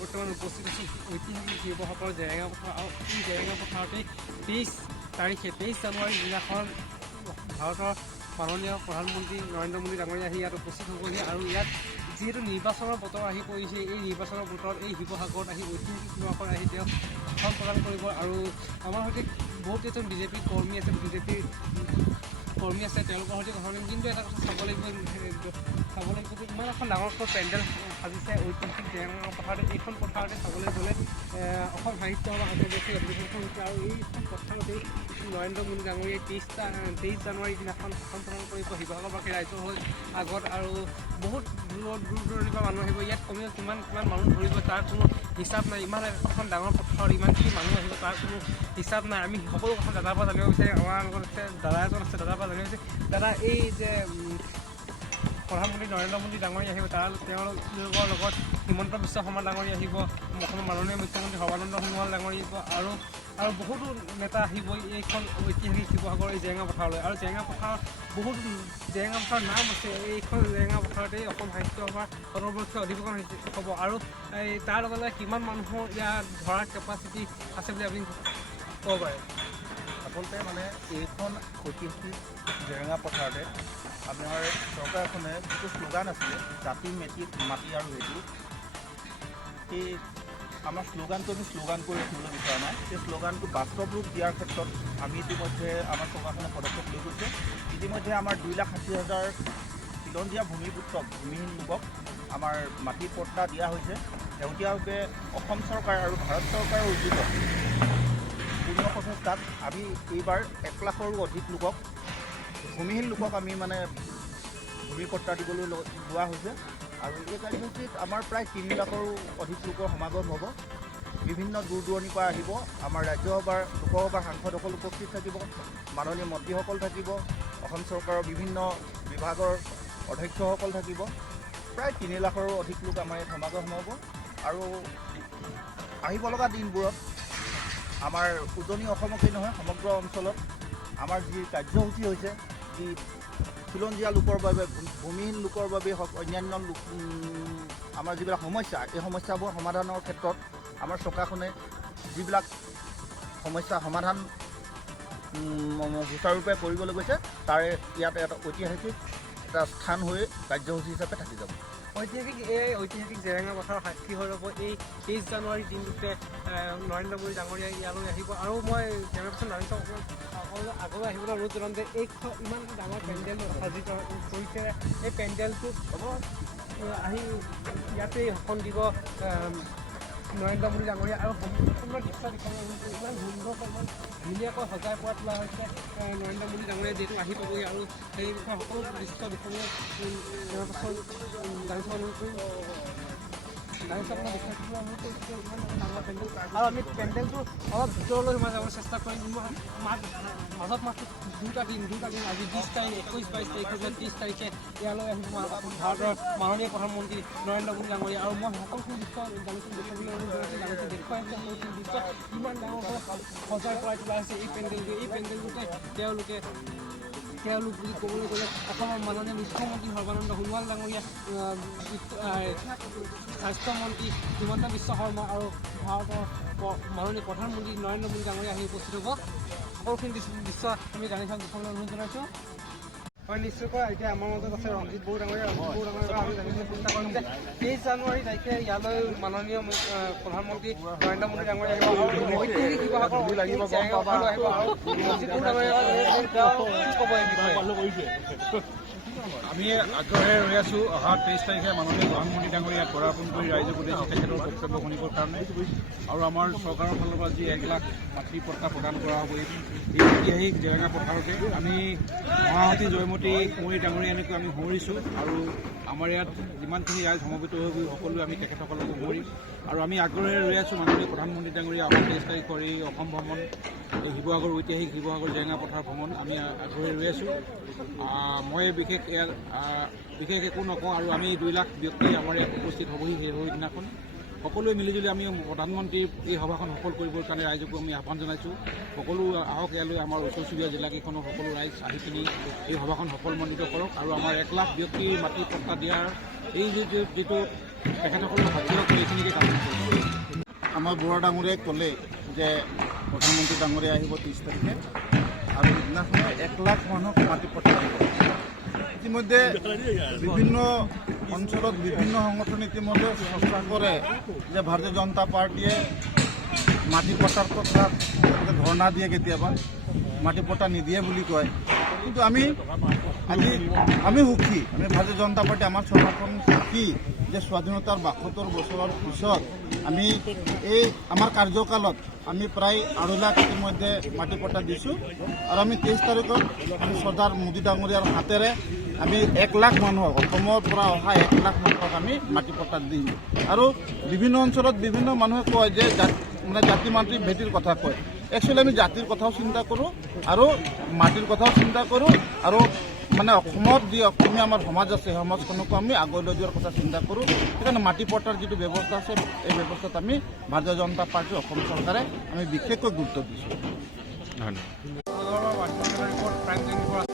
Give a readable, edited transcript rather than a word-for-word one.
বৰ্তমান উপস্থিত আছোঁ ঐতিহাসিক শিৱসাগৰ জেৰেঙা পথাৰ আৰু এই জেৰেঙা পথাৰতেই 23 জানুৱাৰী দিনাখন ভাৰতৰ মাননীয় প্ৰধানমন্ত্ৰী নৰেন্দ্ৰ মোদী ডাঙৰীয়া আহি ইয়াত উপস্থিত হ'বহি আৰু ইয়াত যিহেতু নিৰ্বাচনৰ বতৰ আহি পৰিছে এই নিৰ্বাচনৰ বতৰত এই শিৱসাগৰত আহি ঐতিহাসিক শিৱসাগৰত আহি তেওঁ ভাষণ প্ৰদান কৰিব আৰু আমাৰ সৈতে বহুত কেইজন বিজেপিৰ কৰ্মী আছে তেওঁলোকৰ সৈতে কথা পাতিম। কিন্তু এটা কথা চাব লাগিব যে ইমান এখন ডাঙৰকৈ পেণ্ডেল সাজিছে ঐতিহাসিক জেৰেঙা পথাৰতে। এইখন পথাৰতে চাবলৈ গ'লে অসম সাহিত্য সভা আন্তৰ্জাতিক অধিৱেশন হৈছে আৰু এইখন পথাৰতেই নৰেন্দ্ৰ মোদী ডাঙৰীয়াই 23 জানুৱাৰী দিনাখন ভাষণ প্ৰদান কৰিব শিৱসাগৰবাসী ৰাইজৰ হৈ আগত। আৰু বহুত দূৰ দূৰণিৰ পৰা মানুহ আহিব। ইয়াত কমেও কিমান মানুহ ধৰিব তাৰ কোনো হিচাপ নাই। ইমান এখন ডাঙৰ পথাৰত ইমানখিনি মানুহ আহিব তাৰ কোনো হিচাপ নাই। আমি সকলো কথা দাদাৰ পৰা জানিব বিচাৰিম। আমাৰ লগত আছে দাদা এজন আছে, দাদাৰ পৰা জানিব বিচাৰিম। দাদা, এই যে প্ৰধানমন্ত্ৰী নৰেন্দ্ৰ মোদী ডাঙৰীয়া আহিব তেওঁলোকৰ লগত হিমন্ত বিশ্ব শৰ্মা ডাঙৰীয়া আহিব, অসমৰ মাননীয় মুখ্যমন্ত্ৰী সৰ্বানন্দ সোণোৱাল ডাঙৰীয়া আহিব আৰু বহুতো নেতা আহিব এইখন ঐতিহাসিক শিৱসাগৰ এই জেৰেঙা পথাৰলৈ। আৰু জেৰেঙা পথাৰত জেৰেঙা পথাৰৰ নাম আছে। এইখন জেৰেঙা পথাৰতেই অসম সাহিত্য সভাৰ সৰ্বপক্ষীয় অধিৱেশন হ'ব আৰু তাৰ লগে লগে কিমান মানুহৰ ইয়াত ধৰাৰ কেপাচিটি আছে বুলি আপুনি ক'ব পাৰে? আচলতে মানে এইখন ঐতিহাসিক জেৰেঙা পথাৰতে আমাৰ চৰকাৰখনে যিটো শ্লোগান আছিলে জাতি মাটি আৰু সেইটো, সেই আমাৰ শ্লোগানটো আমি শ্লোগান কৰি ৰাখিবলৈ বিচৰা নাই। সেই শ্লোগানটো বাস্তৱ ৰূপ দিয়াৰ ক্ষেত্ৰত আমি ইতিমধ্যে আমাৰ চৰকাৰখনে পদক্ষেপ লৈ গৈছে। ইতিমধ্যে আমাৰ 2,80,000 খিলঞ্জীয়া ভূমিহীন লোকক আমাৰ মাটিৰ পট্টা দিয়া হৈছে। শেহতীয়াভাৱে অসম চৰকাৰ আৰু ভাৰত চৰকাৰৰ উদ্যোগত পূৰ্ণ প্ৰচেষ্টাত আমি এইবাৰ 1 লাখৰো অধিক ভূমিহীন লোকক আমি মানে ভূমি পট্টা দিবলৈ লোৱা হৈছে। আৰু এই কাৰ্যসূচীত আমাৰ প্ৰায় 3 লাখৰো অধিক লোকৰ সমাগম হ'ব। বিভিন্ন দূৰ দূৰণিৰ পৰা আহিব। আমাৰ ৰাজ্যসভাৰ লোকসভাৰ সাংসদসকল উপস্থিত থাকিব, মাননীয় মন্ত্ৰীসকল থাকিব, অসম চৰকাৰৰ বিভিন্ন বিভাগৰ অধ্যক্ষসকল থাকিব। প্ৰায় 3 লাখৰো অধিক লোক আমাৰ ইয়াত সমাগম হ'ব। আৰু আহিব লগা দিনবোৰত আমাৰ উজনি অসমকেই নহয় সমগ্ৰ অঞ্চলত আমাৰ যি কাৰ্যসূচী হৈছে, যি খিলঞ্জীয়া লোকৰ বাবে, ভূমিহীন লোকৰ বাবে হওক, অন্যান্য আমাৰ যিবিলাক সমস্যা, এই সমস্যাবোৰ সমাধানৰ ক্ষেত্ৰত আমাৰ চৰকাৰখনে যিবিলাক সমস্যা সমাধান সুচাৰুৰূপে কৰিবলৈ গৈছে, তাৰে ইয়াত এটা ঐতিহাসিক এটা স্থান হৈ কাৰ্যসূচী হিচাপে থাকি যাব। ঐতিহাসিক জেৰেঙা পথাৰৰ সাক্ষী হৈ ৰ'ব এই 23 জানুৱাৰী দিনটোতে নৰেন্দ্ৰ মোদী ডাঙৰীয়া ইয়ালৈ আহিব। আৰু মই কেমেৰা পাৰ্চন নাৰায়ণ আগলৈ আহিবলৈ অনুৰোধ জনাম যে এইখন ইমান ডাঙৰ পেণ্ডেল সাজি কৰিছে। এই পেণ্ডেলটোত আহি ইয়াতেই ভাষণ দিব নৰেন্দ্ৰ মোদী ডাঙৰীয়া আৰু সম্পূৰ্ণ দৃশ্য দেখুৱাবলৈ ইমান সুন্দৰকৈ ইমান ধুনীয়াকৈ সজাই পৰাই তোলা হৈছে নৰেন্দ্ৰ মোদী ডাঙৰীয়া যিহেতু আহি পাবহি। আৰু সেই বিষয়ে সকলো দৃশ্য দেখুৱাবলৈ আৰু আমি পেণ্ডেলটো অলপ ভিতৰলৈ সোমাই যাবলৈ চেষ্টা কৰিম। মাজত মাত্ৰ দুটা দিন আজি 20 তাৰিখ, 21, 22 তাৰিখে 30 তাৰিখে ইয়ালৈ আহিব ভাৰতৰ মাননীয় প্ৰধানমন্ত্ৰী নৰেন্দ্ৰ মোদী ডাঙৰীয়া। আৰু মই সকলোখিনি দৃশ্য জানিছোঁ দেখুৱাবলৈ দেখুৱাই দৃশ্য ইমান ডাঙৰকৈ সজাই পৰাই তোলা হৈছে এই পেণ্ডেলটোতে তেওঁলোক বুলি ক'বলৈ গ'লে অসমৰ মাননীয় মুখ্যমন্ত্ৰী সৰ্বানন্দ সোণোৱাল ডাঙৰীয়া, স্বাস্থ্যমন্ত্ৰী হিমন্ত বিশ্ব শৰ্মা আৰু ভাৰতৰ মাননীয় প্ৰধানমন্ত্ৰী নৰেন্দ্ৰ মোদী ডাঙৰীয়া আহি উপস্থিত হ'ব। সকলোখিনি দৃশ্য আমি জানি চাওঁ, দেখুৱাবলৈ অনুৰোধ জনাইছোঁ। হয়, নিশ্চয়কৈ এতিয়া আমাৰ মাজত আছে ৰঞ্জিত বড়ো ডাঙৰীয়া। আমি জানিবলৈ চেষ্টা কৰিম যে 23 জানুৱাৰী তাৰিখে ইয়ালৈ মাননীয় প্ৰধানমন্ত্ৰী নৰেন্দ্ৰ মোদী ডাঙৰীয়া আহিব আৰু ঐতিহাসিক শিৱসাগৰ লাগিব আহিব আৰু ৰঞ্জিত বড়ো ডাঙৰীয়া ক'ব এই বিষয়ে? আমি আগ্ৰহেৰে ৰৈ আছোঁ অহা 23 তাৰিখে মাননীয় প্ৰধানমন্ত্ৰী ডাঙৰীয়াক পদাৰ্পণ কৰি ৰাইজক উদ্দেশ্যি তেখেতৰ বক্তব্য শুনিবৰ কাৰণে। আৰু আমাৰ চৰকাৰৰ ফালৰ পৰা যি 1 লাখ মাটিৰ পট্টা প্ৰদান কৰা হ'ব এই ঐতিহাসিক জেৰেঙা পথাৰতে আমি মহাসতী জয়মতী কুঁৱৰী ডাঙৰীয়ানীকো আমি সুঁৱৰিছোঁ। আৰু আমাৰ ইয়াত যিমানখিনি ৰাইজ সমবেত হৈ সকলোৱে আমি তেখেতসকলক সুঁৱৰিম। আৰু আমি আগ্ৰহেৰে ৰৈ আছোঁ মাননীয় প্ৰধানমন্ত্ৰী ডাঙৰীয়া অহা 23 তাৰিখৰ এই অসম ভ্ৰমণ, শিৱসাগৰ ঐতিহাসিক শিৱসাগৰ জেৰেঙা পথাৰ ভ্ৰমণ আমি আগ্ৰহেৰে ৰৈ আছোঁ। মই বিশেষ একো নকওঁ। আৰু আমি 2 লাখ ব্যক্তি আমাৰ ইয়াত উপস্থিত হ'বহি সেই দিনাখন। সকলোৱে মিলিজুলি আমি প্ৰধানমন্ত্ৰীৰ এই সভাখন সফল কৰিবৰ কাৰণে ৰাইজকো আমি আহ্বান জনাইছোঁ। সকলো আহক ইয়ালৈ, আমাৰ ওচৰ চুবুৰীয়া জিলাকেইখনৰ সকলো ৰাইজ আহি কিনি এই সভাখন সফলমণ্ডিত কৰক। আৰু আমাৰ 1 লাখ ব্যক্তিৰ মাটিৰ পট্টা দিয়াৰ এই যিটো তেখেতসকলৰ ভাগ্য এইখিনিকে কাম কৰিছে। আমাৰ বৰুৱা ডাঙৰীয়াই ক'লে যে প্ৰধানমন্ত্ৰী ডাঙৰীয়া আহিব 30 তাৰিখে আৰু সেইদিনাখনে 1 লাখ মানুহক মাটি পট্টা দিব। ইতিমধ্যে বিভিন্ন অঞ্চলত বিভিন্ন সংগঠন ইতিমধ্যে চেষ্টা কৰে যে ভাৰতীয় জনতা পাৰ্টীয়ে মাটি পট্টাৰ কথা ধৰ্ণা দিয়ে, কেতিয়াবা মাটি পট্টা নিদিয়ে বুলি কয়। কিন্তু আমি সুখী, আমি ভাৰতীয় জনতা পাৰ্টী আমাৰ চৰকাৰখন সুখী যে স্বাধীনতাৰ 72 বছৰৰ পিছত আমি এই আমাৰ কাৰ্যকালত আমি প্ৰায় 2 লাখ ইতিমধ্যে মাটি পট্টা দিছোঁ আৰু আমি 23 তাৰিখত আমি চৰ্দাৰ মোদী ডাঙৰীয়াৰ হাতেৰে আমি 1 লাখ মানুহক, অসমৰ পৰা অহা 1 লাখ মানুহক আমি মাটি পট্টা দিম। আৰু বিভিন্ন অঞ্চলত বিভিন্ন মানুহে কয় যে জাতি মাটি ভেটিৰ কথা কয়। একচুৱেলি আমি জাতিৰ কথাও চিন্তা কৰোঁ আৰু মাটিৰ কথাও চিন্তা কৰোঁ আৰু অসমত যি অসমীয়া আমাৰ সমাজ আছে, সেই সমাজখনকো আমি আগুৱাই লৈ যোৱাৰ কথা চিন্তা কৰোঁ। সেইকাৰণে মাটি পট্টাৰ যিটো ব্যৱস্থা আছে, এই ব্যৱস্থাত আমি ভাৰতীয় জনতা পাৰ্টীৰ অসম চৰকাৰে আমি বিশেষকৈ গুৰুত্ব দিছোঁ। ধন্যবাদ।